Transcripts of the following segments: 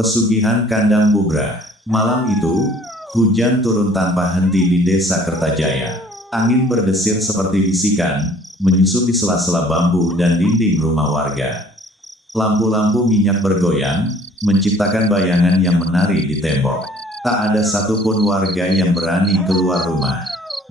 Pesugihan Kandang Bubrah. Malam itu, hujan turun tanpa henti di desa Kertajaya. Angin berdesir seperti bisikan, menyusup di sela-sela bambu dan dinding rumah warga. Lampu-lampu minyak bergoyang, menciptakan bayangan yang menari di tembok. Tak ada satupun warga yang berani keluar rumah.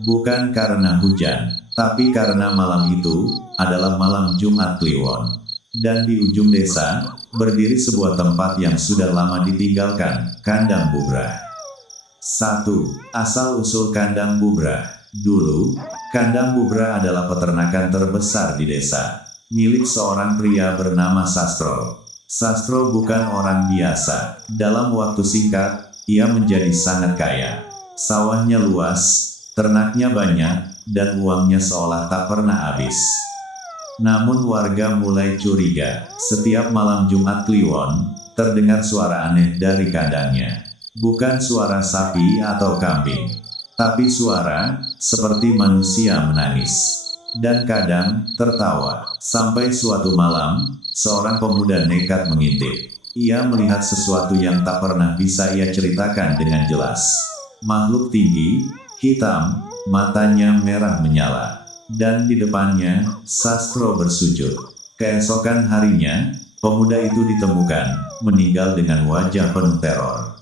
Bukan karena hujan, tapi karena malam itu adalah malam Jumat Kliwon. Dan di ujung desa, berdiri sebuah tempat yang sudah lama ditinggalkan, Kandang Bubrah. 1. Asal-usul Kandang Bubrah. Dulu, Kandang Bubrah adalah peternakan terbesar di desa, milik seorang pria bernama Sastro. Sastro bukan orang biasa. Dalam waktu singkat, ia menjadi sangat kaya. Sawahnya luas, ternaknya banyak, dan uangnya seolah tak pernah habis. Namun warga mulai curiga. Setiap malam Jumat Kliwon, terdengar suara aneh dari kandangnya. Bukan suara sapi atau kambing, tapi suara seperti manusia menangis. Dan kadang tertawa. Sampai suatu malam, seorang pemuda nekat mengintip. Ia melihat sesuatu yang tak pernah bisa ia ceritakan dengan jelas. Makhluk tinggi, hitam, matanya merah menyala. Dan di depannya, Sastro bersujud. Keesokan harinya, pemuda itu ditemukan, meninggal dengan wajah penuh teror.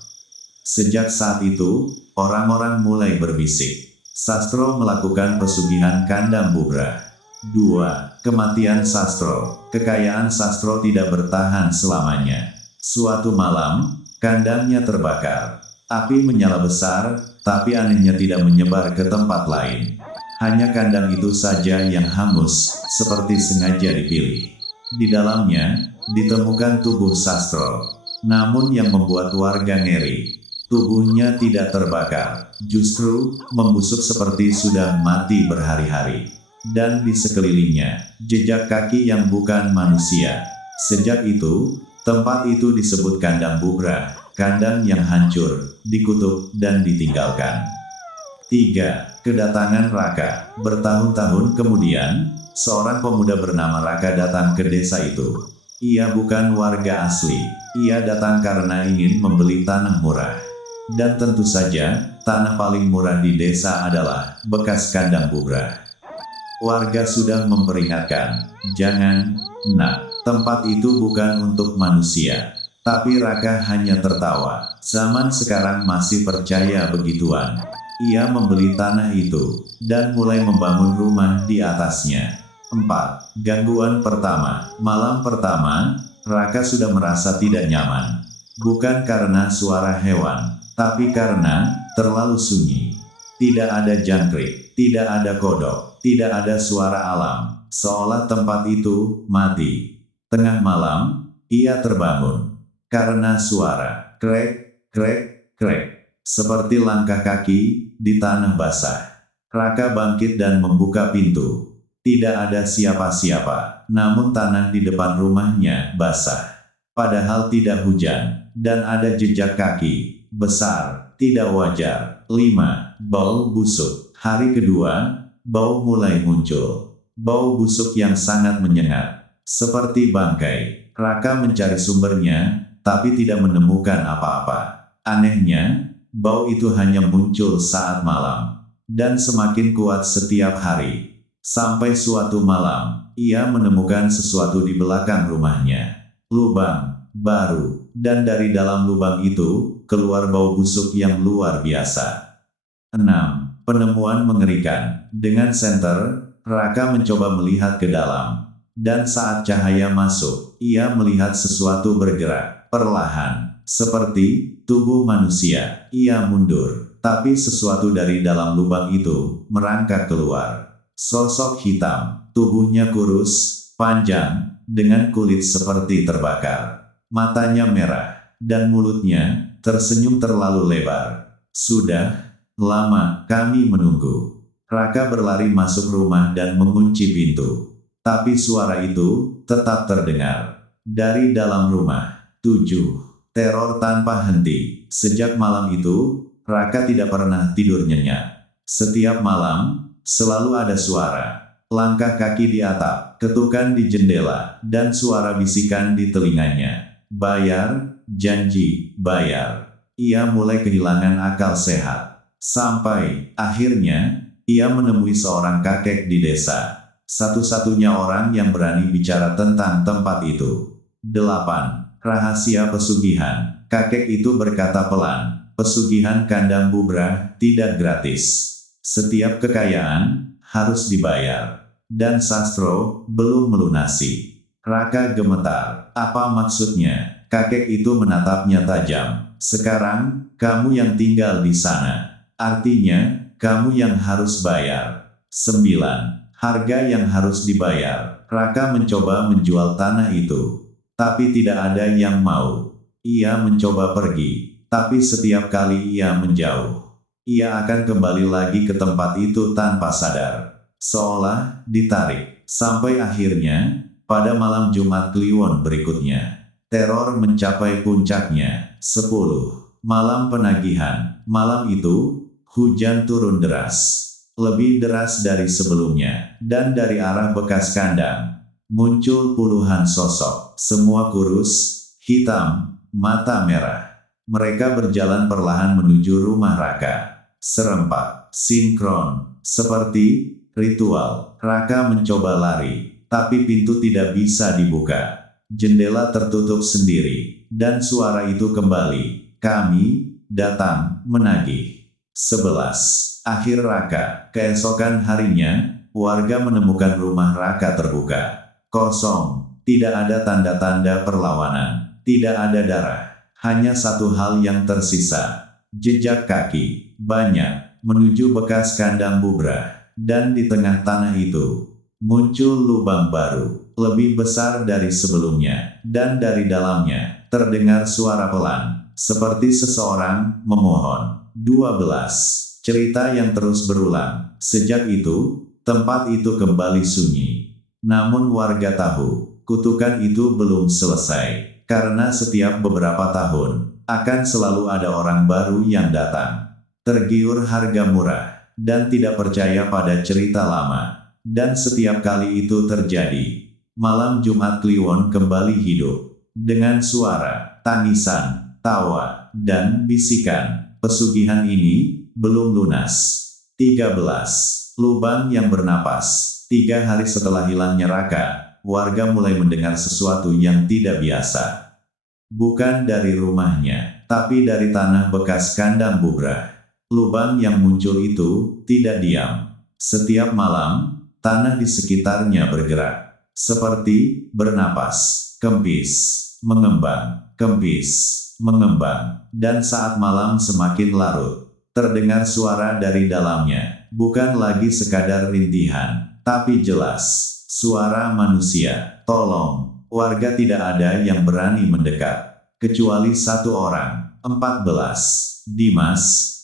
Sejak saat itu, orang-orang mulai berbisik. Sastro melakukan pesugihan Kandang Bubrah. 2. Kematian Sastro. Kekayaan Sastro tidak bertahan selamanya. Suatu malam, kandangnya terbakar. Api menyala besar, tapi anehnya tidak menyebar ke tempat lain. Hanya kandang itu saja yang hangus, seperti sengaja dipilih. Di dalamnya, ditemukan tubuh Sastro. Namun yang membuat warga ngeri, tubuhnya tidak terbakar, justru membusuk seperti sudah mati berhari-hari. Dan di sekelilingnya, jejak kaki yang bukan manusia. Sejak itu, tempat itu disebut Kandang Bubrah, kandang yang hancur, dikutuk, dan ditinggalkan. 3. Kedatangan Raka. Bertahun-tahun kemudian, seorang pemuda bernama Raka datang ke desa itu. Ia bukan warga asli, ia datang karena ingin membeli tanah murah. Dan tentu saja, tanah paling murah di desa adalah bekas Kandang Bubrah. Warga sudah memperingatkan, jangan, nak, tempat itu bukan untuk manusia. Tapi Raka hanya tertawa. Zaman sekarang masih percaya begituan. Ia membeli tanah itu, dan mulai membangun rumah di atasnya. 4. Gangguan pertama. Malam pertama, Raka sudah merasa tidak nyaman. Bukan karena suara hewan, tapi karena terlalu sunyi. Tidak ada jangkrik, tidak ada kodok, tidak ada suara alam. Seolah tempat itu mati. Tengah malam, ia terbangun. Karena suara krek, krek, krek. Seperti langkah kaki di tanah basah. Raka bangkit dan membuka pintu. Tidak ada siapa-siapa, namun tanah di depan rumahnya basah. Padahal tidak hujan, dan ada jejak kaki, besar, tidak wajar. 5. Bau busuk. Hari kedua, bau mulai muncul. Bau busuk yang sangat menyengat. Seperti bangkai. Raka mencari sumbernya, tapi tidak menemukan apa-apa. Anehnya, bau itu hanya muncul saat malam, dan semakin kuat setiap hari. Sampai suatu malam, ia menemukan sesuatu di belakang rumahnya. Lubang baru, dan dari dalam lubang itu, keluar bau busuk yang luar biasa. 6. Penemuan mengerikan. Dengan senter, Raka mencoba melihat ke dalam. Dan saat cahaya masuk, ia melihat sesuatu bergerak, perlahan. Seperti tubuh manusia, ia mundur, tapi sesuatu dari dalam lubang itu merangkak keluar. Sosok hitam, tubuhnya kurus, panjang, dengan kulit seperti terbakar. Matanya merah, dan mulutnya tersenyum terlalu lebar. Sudah lama kami menunggu. Raka berlari masuk rumah dan mengunci pintu. Tapi suara itu tetap terdengar dari dalam rumah. 7. Teror tanpa henti. Sejak malam itu, Raka tidak pernah tidur nyenyak. Setiap malam, selalu ada suara. Langkah kaki di atap, ketukan di jendela, dan suara bisikan di telinganya. Bayar, janji, bayar. Ia mulai kehilangan akal sehat. Sampai, akhirnya, ia menemui seorang kakek di desa. Satu-satunya orang yang berani bicara tentang tempat itu. 8. Rahasia pesugihan. Kakek itu berkata pelan, pesugihan kandang bubrah tidak gratis. Setiap kekayaan harus dibayar. Dan sastro belum melunasi. Raka gemetar. Apa maksudnya? Kakek itu menatapnya tajam. Sekarang, kamu yang tinggal di sana. Artinya, kamu yang harus bayar. 9. Harga yang harus dibayar. Raka mencoba menjual tanah itu. Tapi tidak ada yang mau. Ia mencoba pergi. Tapi setiap kali ia menjauh, ia akan kembali lagi ke tempat itu tanpa sadar. Seolah ditarik. Sampai akhirnya, pada malam Jumat Kliwon berikutnya, teror mencapai puncaknya. 10. Malam penagihan. Malam itu, hujan turun deras. Lebih deras dari sebelumnya. Dan dari arah bekas kandang, muncul puluhan sosok. Semua kurus, hitam, mata merah. Mereka berjalan perlahan menuju rumah Raka. Serempak, sinkron, seperti ritual. Raka mencoba lari, tapi pintu tidak bisa dibuka. Jendela tertutup sendiri, dan suara itu kembali. Kami datang menagih. 11. Akhir Raka. Keesokan harinya, warga menemukan rumah Raka terbuka. Kosong. Tidak ada tanda-tanda perlawanan. Tidak ada darah. Hanya satu hal yang tersisa. Jejak kaki. Banyak. Menuju bekas kandang bubrah. Dan di tengah tanah itu, muncul lubang baru. Lebih besar dari sebelumnya. Dan dari dalamnya, terdengar suara pelan. Seperti seseorang memohon. 12. Cerita yang terus berulang. Sejak itu, tempat itu kembali sunyi. Namun warga tahu, kutukan itu belum selesai. Karena setiap beberapa tahun, akan selalu ada orang baru yang datang. Tergiur harga murah, dan tidak percaya pada cerita lama. Dan setiap kali itu terjadi, malam Jumat Kliwon kembali hidup. Dengan suara, tangisan, tawa, dan bisikan. Pesugihan ini belum lunas. 13. Lubang yang bernapas. 3 hari setelah hilangnya Raka, warga mulai mendengar sesuatu yang tidak biasa. Bukan dari rumahnya, tapi dari tanah bekas kandang bubrah. Lubang yang muncul itu tidak diam. Setiap malam, tanah di sekitarnya bergerak. Seperti bernapas, kempis, mengembang, kempis, mengembang. Dan saat malam semakin larut, terdengar suara dari dalamnya. Bukan lagi sekadar rintihan, tapi jelas. Suara manusia. Tolong. Warga tidak ada yang berani mendekat. Kecuali satu orang. 14. Dimas,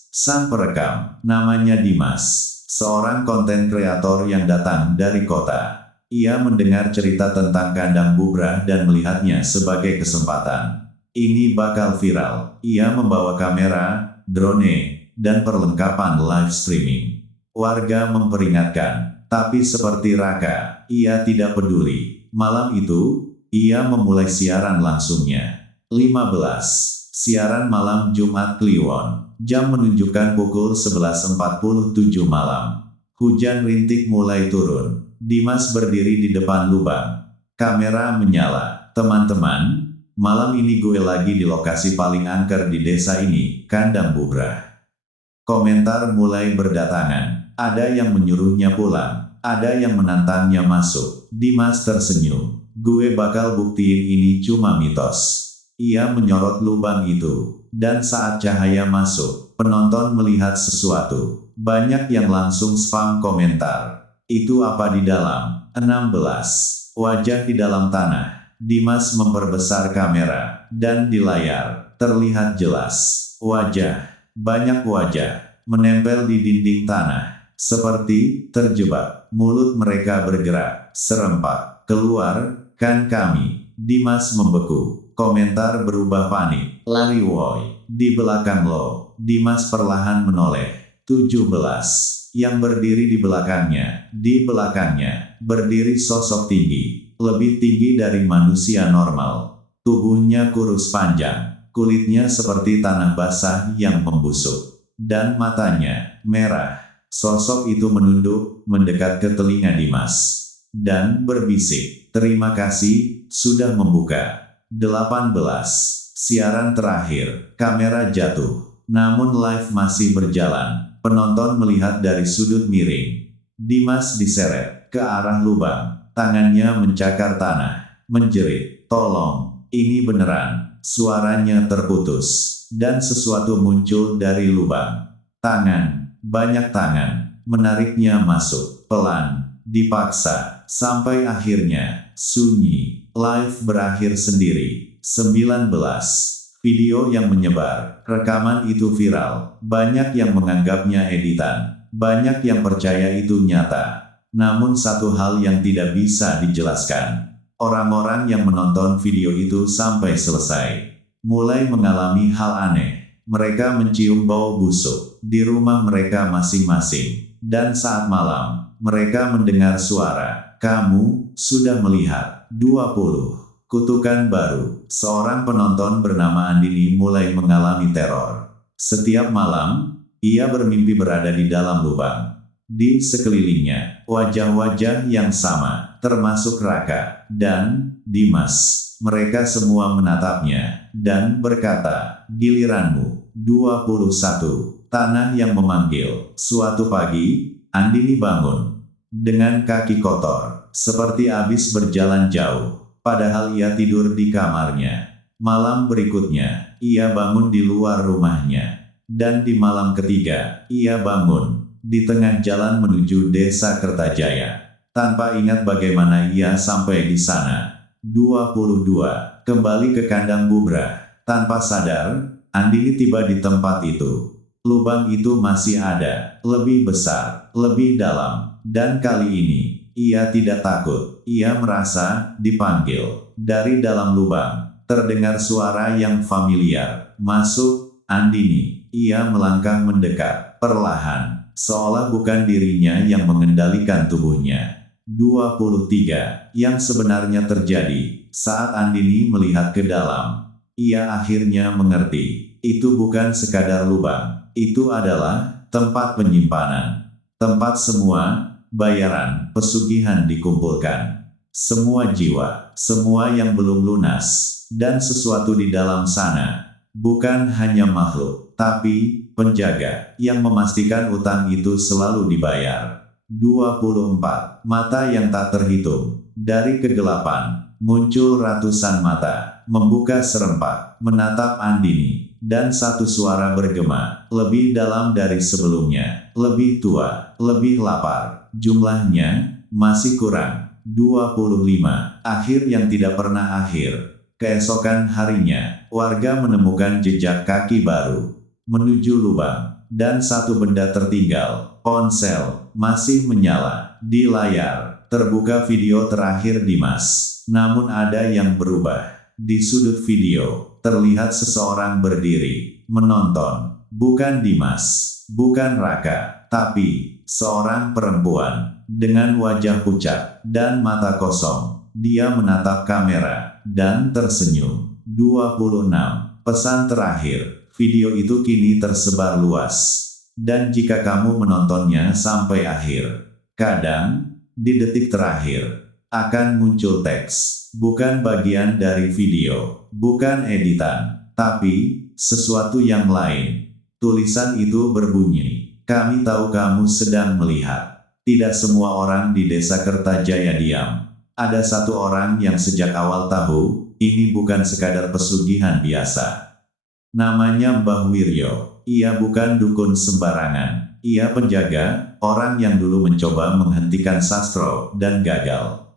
sang perekam. Namanya Dimas. Seorang konten kreator yang datang dari kota. Ia mendengar cerita tentang kandang bubrah dan melihatnya sebagai kesempatan. Ini bakal viral. Ia membawa kamera, drone, dan perlengkapan live streaming. Warga memperingatkan, tapi seperti Raka, ia tidak peduli. Malam itu, ia memulai siaran langsungnya. 15. Siaran malam Jumat Kliwon. Jam menunjukkan pukul 11.47 malam. Hujan rintik mulai turun. Dimas berdiri di depan lubang. Kamera menyala. Teman-teman, malam ini gue lagi di lokasi paling angker di desa ini, kandang bubrah. Komentar mulai berdatangan. Ada yang menyuruhnya pulang. Ada yang menantangnya masuk. Dimas tersenyum. Gue bakal buktiin ini cuma mitos. Ia menyorot lubang itu. Dan saat cahaya masuk, penonton melihat sesuatu. Banyak yang langsung spam komentar. Itu apa di dalam? 16. Wajah di dalam tanah. Dimas memperbesar kamera. Dan di layar, terlihat jelas. Wajah. Banyak wajah. Menempel di dinding tanah. Seperti terjebak. Mulut mereka bergerak. Serempak. Keluar, kan kami. Dimas membeku. Komentar berubah panik. Lari woi. Di belakang lo. Dimas perlahan menoleh. 17. Yang berdiri di belakangnya. Di belakangnya, berdiri sosok tinggi. Lebih tinggi dari manusia normal. Tubuhnya kurus panjang. kulitnya seperti tanah basah yang membusuk, dan matanya merah. Sosok itu menunduk, mendekat ke telinga Dimas, dan berbisik, "Terima kasih, sudah membuka." 18. Siaran terakhir, kamera jatuh. Namun live masih berjalan. Penonton melihat dari sudut miring. Dimas diseret ke arah lubang. Tangannya mencakar tanah, menjerit, "Tolong, ini beneran." Suaranya terputus, dan sesuatu muncul dari lubang. Tangan, banyak tangan, menariknya masuk, pelan, dipaksa, sampai akhirnya, sunyi. Live berakhir sendiri. 19. Video yang menyebar. Rekaman itu viral. Banyak yang menganggapnya editan. Banyak yang percaya itu nyata. Namun satu hal yang tidak bisa dijelaskan. Orang-orang yang menonton video itu sampai selesai mulai mengalami hal aneh. Mereka mencium bau busuk di rumah mereka masing-masing. Dan saat malam, mereka mendengar suara, "Kamu sudah melihat." 20. Kutukan baru. Seorang penonton bernama Andini mulai mengalami teror. Setiap malam, ia bermimpi berada di dalam lubang. Di sekelilingnya, wajah-wajah yang sama, termasuk Raka dan Dimas. Mereka semua menatapnya dan berkata, "Giliranmu." 21. Tanah yang memanggil. Suatu pagi, Andini bangun dengan kaki kotor, seperti habis berjalan jauh. Padahal ia tidur di kamarnya. Malam berikutnya, ia bangun di luar rumahnya. Dan di malam ketiga, ia bangun di tengah jalan menuju desa Kertajaya. Tanpa ingat bagaimana ia sampai di sana. 22. Kembali ke kandang Bubrah. Tanpa sadar, Andini tiba di tempat itu. Lubang itu masih ada, lebih besar, lebih dalam, dan kali ini, ia tidak takut. Ia merasa dipanggil. Dari dalam lubang, terdengar suara yang familiar. "Masuk, Andini." Ia melangkah mendekat, perlahan, seolah bukan dirinya yang mengendalikan tubuhnya. 23. Yang sebenarnya terjadi, saat Andini melihat ke dalam, ia akhirnya mengerti. Itu bukan sekadar lubang. Itu adalah tempat penyimpanan. Tempat semua bayaran pesugihan dikumpulkan. Semua jiwa, semua yang belum lunas, dan sesuatu di dalam sana. Bukan hanya makhluk, tapi penjaga yang memastikan utang itu selalu dibayar. 24. Mata yang tak terhitung. Dari kegelapan, muncul ratusan mata, membuka serempak, menatap Andini, dan satu suara bergema, lebih dalam dari sebelumnya, lebih tua, lebih lapar. Jumlahnya masih kurang. 25. Akhir yang tidak pernah akhir. Keesokan harinya, warga menemukan jejak kaki baru menuju lubang, dan satu benda tertinggal. Ponsel masih menyala. Di layar terbuka video terakhir Dimas. Namun ada yang berubah. Di sudut video terlihat seseorang berdiri menonton. Bukan Dimas, bukan Raka, tapi seorang perempuan dengan wajah pucat dan mata kosong. Dia menatap kamera dan tersenyum. 26. Pesan terakhir. Video itu kini tersebar luas. Dan jika kamu menontonnya sampai akhir, kadang di detik terakhir akan muncul teks. Bukan bagian dari video, bukan editan, tapi sesuatu yang lain. Tulisan itu berbunyi, "Kami tahu kamu sedang melihat." Tidak semua orang di desa Kertajaya diam. Ada satu orang yang sejak awal tahu, ini bukan sekadar pesugihan biasa. Namanya Mbah Wiryo. Ia bukan dukun sembarangan. Ia penjaga, orang yang dulu mencoba menghentikan Sastro dan gagal.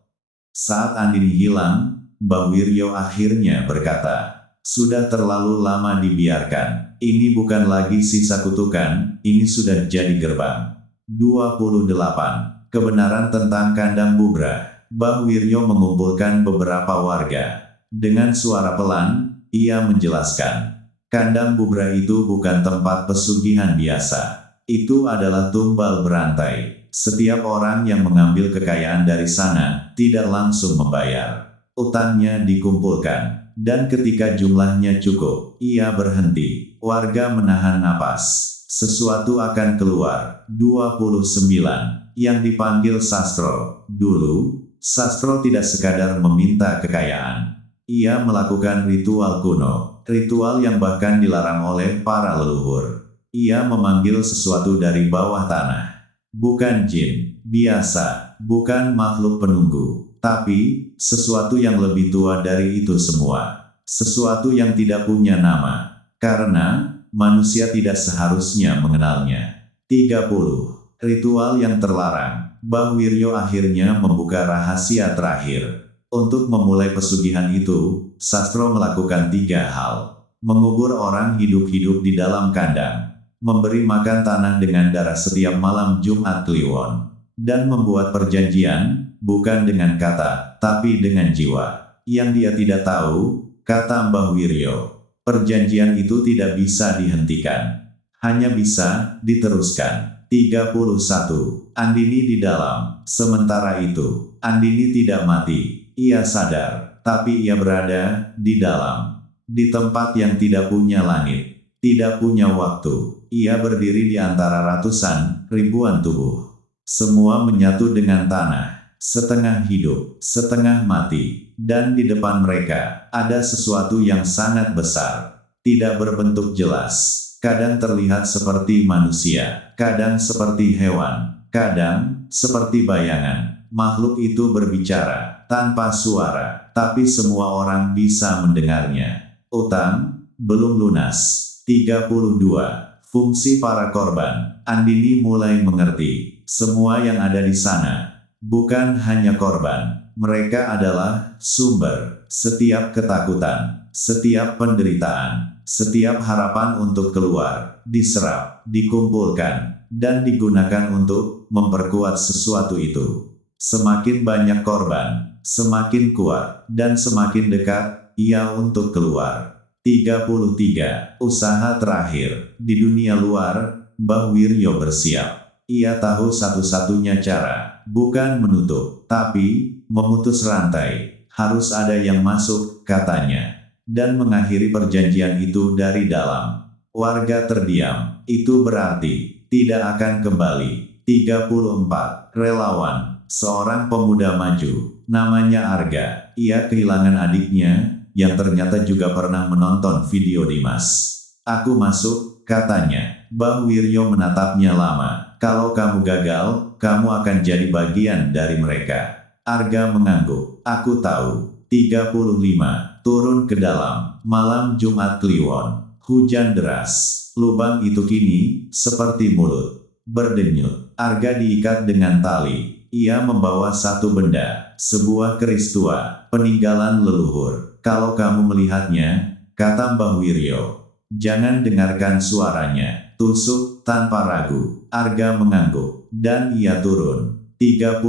Saat Andini hilang, Mbah Wiryo akhirnya berkata, "Sudah terlalu lama dibiarkan. Ini bukan lagi sisa kutukan, ini sudah jadi gerbang." 28. Kebenaran tentang kandang Bubrah. Mbah Wiryo mengumpulkan beberapa warga. Dengan suara pelan, ia menjelaskan, kandang Bubrah itu bukan tempat pesugihan biasa. Itu adalah tumbal berantai. Setiap orang yang mengambil kekayaan dari sana, tidak langsung membayar. Utangnya dikumpulkan, dan ketika jumlahnya cukup, ia berhenti. Warga menahan napas. Sesuatu akan keluar. 29. Yang dipanggil Sastro. Dulu, Sastro tidak sekadar meminta kekayaan. Ia melakukan ritual kuno. Ritual yang bahkan dilarang oleh para leluhur. Ia memanggil sesuatu dari bawah tanah. Bukan jin biasa, bukan makhluk penunggu, tapi sesuatu yang lebih tua dari itu semua. Sesuatu yang tidak punya nama. Karena manusia tidak seharusnya mengenalnya. 30. Ritual yang terlarang. Mbah Wiryo akhirnya membuka rahasia terakhir. Untuk memulai pesugihan itu, Sastro melakukan 3 hal. Mengubur orang hidup-hidup di dalam kandang. Memberi makan tanah dengan darah setiap malam Jumat Kliwon. Dan membuat perjanjian, bukan dengan kata, tapi dengan jiwa. Yang dia tidak tahu, kata Mbah Wiryo, perjanjian itu tidak bisa dihentikan. Hanya bisa diteruskan. 31. Andini di dalam. Sementara itu, Andini tidak mati. Ia sadar, tapi ia berada di dalam. Di tempat yang tidak punya langit. Tidak punya waktu. Ia berdiri di antara ratusan, ribuan tubuh. Semua menyatu dengan tanah. Setengah hidup, setengah mati. Dan di depan mereka, ada sesuatu yang sangat besar. Tidak berbentuk jelas. Kadang terlihat seperti manusia. Kadang seperti hewan. Kadang seperti bayangan. Makhluk itu berbicara, tanpa suara. Tapi semua orang bisa mendengarnya. Utang, belum lunas. 32. Fungsi para korban. Andini mulai mengerti. Semua yang ada di sana bukan hanya korban. Mereka adalah sumber setiap ketakutan, setiap penderitaan, setiap harapan untuk keluar, diserap, dikumpulkan, dan digunakan untuk memperkuat sesuatu itu. Semakin banyak korban, semakin kuat, dan semakin dekat ia untuk keluar. 33. Usaha terakhir. Di dunia luar, Mbah Wiryo bersiap. Ia tahu satu-satunya cara, bukan menutup, tapi memutus rantai. Harus ada yang masuk, katanya. Dan mengakhiri perjanjian itu dari dalam. Warga terdiam. Itu berarti tidak akan kembali. 34. Relawan. Seorang pemuda maju. Namanya Arga. Ia kehilangan adiknya, yang ternyata juga pernah menonton video Dimas. Aku masuk, katanya. Mbah Wiryo menatapnya lama. Kalau kamu gagal, kamu akan jadi bagian dari mereka. Arga mengangguk. Aku tahu. 35. Turun ke dalam. Malam Jumat Kliwon. Hujan deras. Lubang itu kini seperti mulut. Berdenyut. Arga diikat dengan tali. Ia membawa satu benda. Sebuah keris tua. Peninggalan leluhur. Kalau kamu melihatnya, kata Mbah Wiryo, jangan dengarkan suaranya. Tusuk tanpa ragu. Arga mengangguk. Dan ia turun. 36.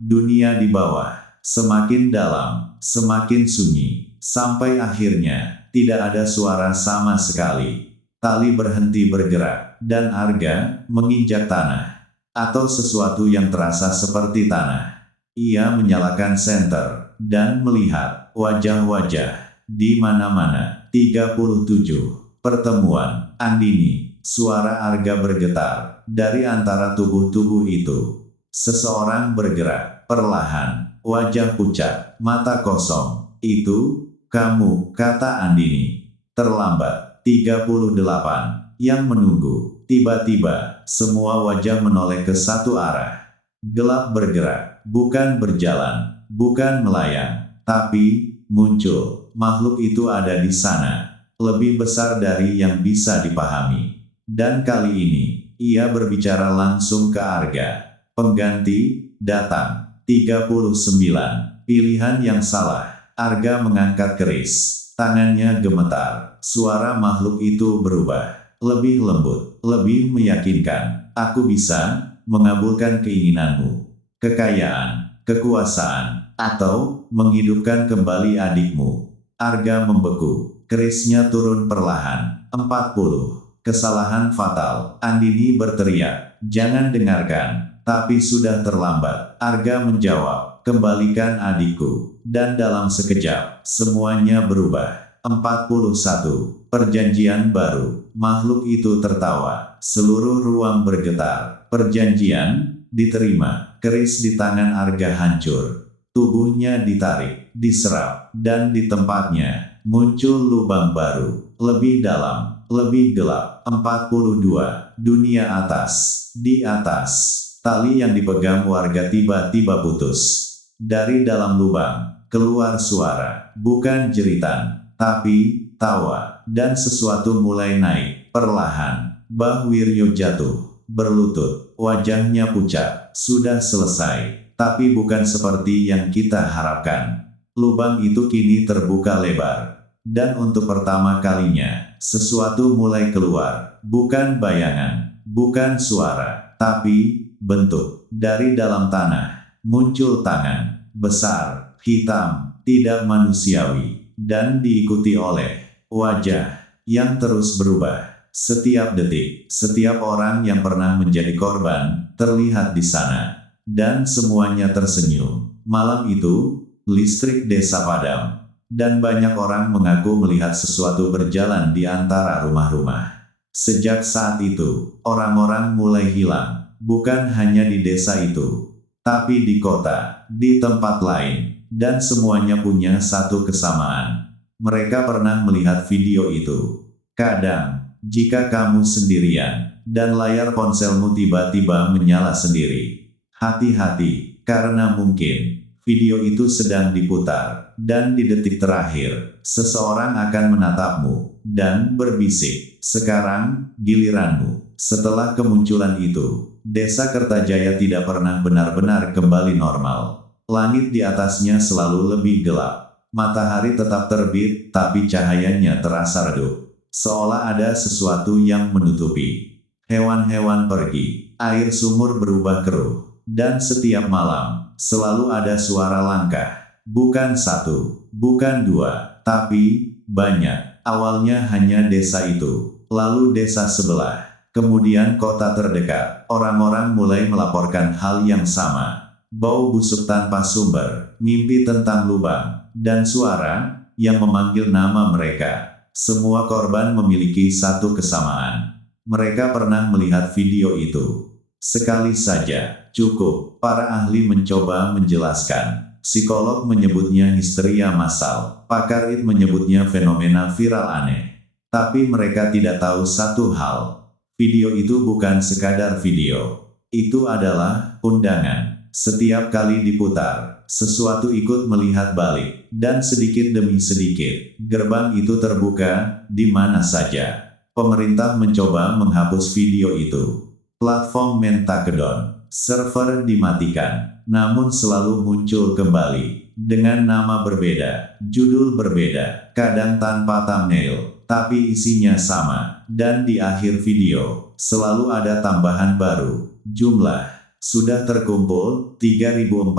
Dunia di bawah. Semakin dalam. Semakin sunyi. Sampai akhirnya, tidak ada suara sama sekali. Tali berhenti bergerak. Dan Arga menginjak tanah. Atau sesuatu yang terasa seperti tanah. Ia menyalakan senter. Dan melihat wajah-wajah di mana-mana. 37. Pertemuan. Andini. Suara Arga bergetar dari antara tubuh-tubuh itu. Seseorang bergerak perlahan. Wajah pucat, mata kosong. Itu kamu, kata Andini. Terlambat. 38. Yang menunggu. Tiba-tiba, semua wajah menoleh ke satu arah. Gelap bergerak, bukan berjalan, bukan melayang, tapi muncul. Makhluk itu ada di sana, lebih besar dari yang bisa dipahami. Dan kali ini, ia berbicara langsung ke Arga. Pengganti datang. 39. Pilihan yang salah. Arga mengangkat keris. Tangannya gemetar. Suara makhluk itu berubah. Lebih lembut, lebih meyakinkan. Aku bisa mengabulkan keinginanmu. Kekayaan, kekuasaan, atau menghidupkan kembali adikmu. Arga membeku. Kerisnya turun perlahan. 40. Kesalahan fatal. Andini berteriak. Jangan dengarkan. Tapi sudah terlambat. Arga menjawab. Kembalikan adikku. Dan dalam sekejap, semuanya berubah. 41. Perjanjian baru. Makhluk itu tertawa. Seluruh ruang bergetar. Perjanjian diterima. Keris di tangan Arga hancur. Tubuhnya ditarik, diserap, dan di tempatnya muncul lubang baru. Lebih dalam, lebih gelap. 42. Dunia atas. Di atas. Tali yang dipegang warga tiba-tiba putus. Dari dalam lubang, keluar suara. Bukan jeritan, tapi tawa. Dan sesuatu mulai naik, perlahan. Bah Wiryo jatuh, berlutut, wajahnya pucat. Sudah selesai, tapi bukan seperti yang kita harapkan. Lubang itu kini terbuka lebar. Dan untuk pertama kalinya, sesuatu mulai keluar. Bukan bayangan, bukan suara, tapi bentuk. Dari dalam tanah, muncul tangan, besar, hitam, tidak manusiawi, dan diikuti oleh wajah yang terus berubah. Setiap detik, setiap orang yang pernah menjadi korban, terlihat di sana. Dan semuanya tersenyum. Malam itu, listrik desa padam. Dan banyak orang mengaku melihat sesuatu berjalan di antara rumah-rumah. Sejak saat itu, orang-orang mulai hilang. Bukan hanya di desa itu, tapi di kota, di tempat lain. Dan semuanya punya satu kesamaan. Mereka pernah melihat video itu. Kadang, jika kamu sendirian, dan layar ponselmu tiba-tiba menyala sendiri. Hati-hati, karena mungkin video itu sedang diputar, dan di detik terakhir, seseorang akan menatapmu, dan berbisik, "Sekarang, giliranmu." Setelah kemunculan itu, desa Kertajaya tidak pernah benar-benar kembali normal. Langit di atasnya selalu lebih gelap. Matahari tetap terbit, tapi cahayanya terasa redup. Seolah ada sesuatu yang menutupi. Hewan-hewan pergi, air sumur berubah keruh. Dan setiap malam, selalu ada suara langkah. Bukan satu, bukan dua, tapi banyak. Awalnya hanya desa itu, lalu desa sebelah, kemudian kota terdekat. Orang-orang mulai melaporkan hal yang sama. Bau busuk tanpa sumber, mimpi tentang lubang, dan suara yang memanggil nama mereka. Semua korban memiliki satu kesamaan. Mereka pernah melihat video itu. Sekali saja, cukup. Para ahli mencoba menjelaskan. Psikolog menyebutnya histeria massal. Pakar IT menyebutnya fenomena viral aneh. Tapi mereka tidak tahu satu hal. Video itu bukan sekadar video. Itu adalah undangan. Setiap kali diputar, sesuatu ikut melihat balik, dan sedikit demi sedikit, gerbang itu terbuka, di mana saja. Pemerintah mencoba menghapus video itu. Platform Mentakedon, server dimatikan, namun selalu muncul kembali, dengan nama berbeda, judul berbeda, kadang tanpa thumbnail, tapi isinya sama, dan di akhir video, selalu ada tambahan baru, jumlah. Sudah terkumpul 3.421.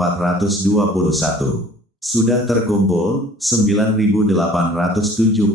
Sudah terkumpul 9.876.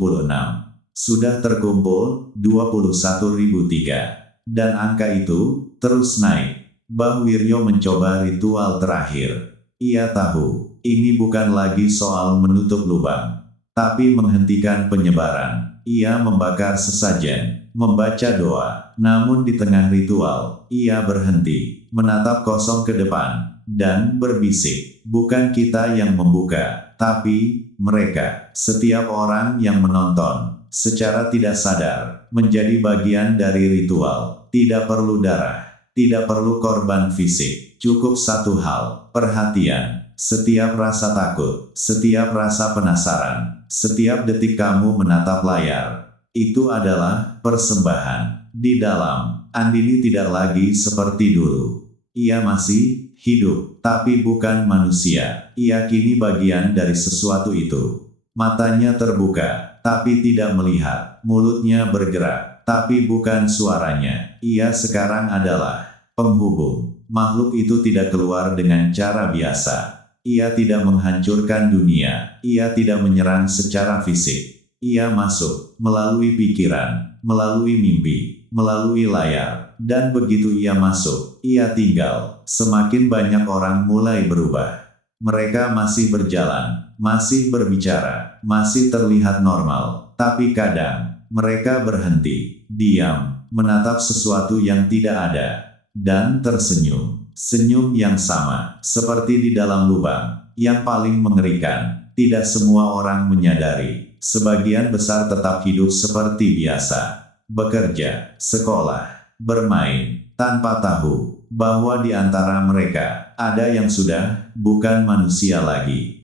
Sudah terkumpul 21.003. Dan angka itu terus naik. Bah Wiryo mencoba ritual terakhir. Ia tahu, ini bukan lagi soal menutup lubang, tapi menghentikan penyebaran. Ia membakar sesajen, membaca doa, namun di tengah ritual, ia berhenti, menatap kosong ke depan, dan berbisik, "Bukan kita yang membuka, tapi mereka." Setiap orang yang menonton, secara tidak sadar, menjadi bagian dari ritual. Tidak perlu darah, tidak perlu korban fisik, cukup satu hal, perhatian. Setiap rasa takut, setiap rasa penasaran, setiap detik kamu menatap layar, itu adalah persembahan. Di dalam, Andini tidak lagi seperti dulu. Ia masih hidup, tapi bukan manusia. Ia kini bagian dari sesuatu itu. Matanya terbuka, tapi tidak melihat. Mulutnya bergerak, tapi bukan suaranya. Ia sekarang adalah penghubung. Makhluk itu tidak keluar dengan cara biasa. Ia tidak menghancurkan dunia. Ia tidak menyerang secara fisik. Ia masuk melalui pikiran, melalui mimpi, melalui layar. Dan begitu ia masuk, ia tinggal. Semakin banyak orang mulai berubah. Mereka masih berjalan, masih berbicara, masih terlihat normal. Tapi kadang, mereka berhenti, diam, menatap sesuatu yang tidak ada, dan tersenyum. Senyum yang sama, seperti di dalam lubang. Yang paling mengerikan, tidak semua orang menyadari. Sebagian besar tetap hidup seperti biasa. Bekerja, sekolah, bermain, tanpa tahu bahwa di antara mereka ada yang sudah bukan manusia lagi.